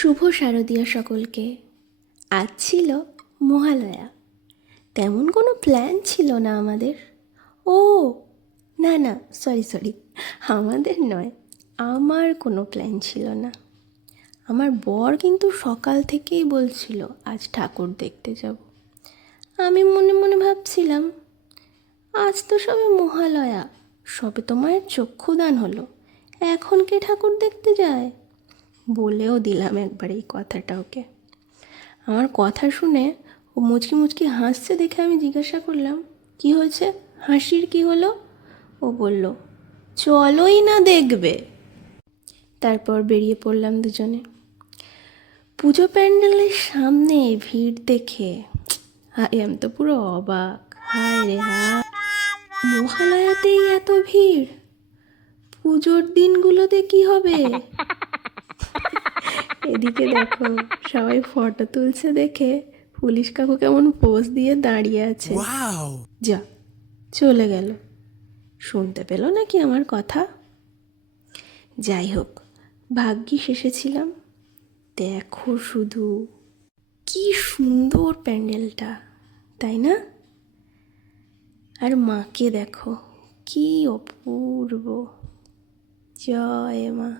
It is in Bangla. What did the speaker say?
শুভ শারদীয়া সকলকে। আজ ছিল মহালয়া। তেমন কোনো প্ল্যান ছিল না আমাদের। ও না না, সরি, আমাদের নয়, আমার কোনো প্ল্যান ছিল না। আমার বর কিন্তু সকাল থেকেই বলছিল আজ ঠাকুর দেখতে যাব। আমি মনে মনে ভাবছিলাম আজ তো সবে মহালয়া, সবে তো মায়ের চক্ষুদান হলো, এখন কে ঠাকুর দেখতে যায়। বলেও দিলাম একবার এই কথাটা ওকে। আমার কথা শুনে ও মুচকি মুচকি হাসছে দেখে আমি জিজ্ঞাসা করলাম, কি হয়েছে, হাসির কি হলো? ও বলল, চলোই না দেখবে। তারপর বেরিয়ে পড়লাম দুজনে। পুজো প্যান্ডেলের সামনে ভিড় দেখে আমি তো পুরো অবাক। হায় রে হায়, মহালয়াতেই এত ভিড়, পুজোর দিনগুলোতে কি হবে? এদিকে দেখো সবাই ফটো তুলছে দেখে পুলিশ কাকু কেমন পোজ দিয়ে দাঁড়িয়ে আছে। যা, চলে গেল, শুনতে পেল নাকি আমার কথা? যাই হোক, ভাগ্যিস এসেছিলাম। দেখো শুধু কি সুন্দর প্যান্ডেলটা, তাই না? আর মাকে দেখো, কি অপূর্ব। জয় মা।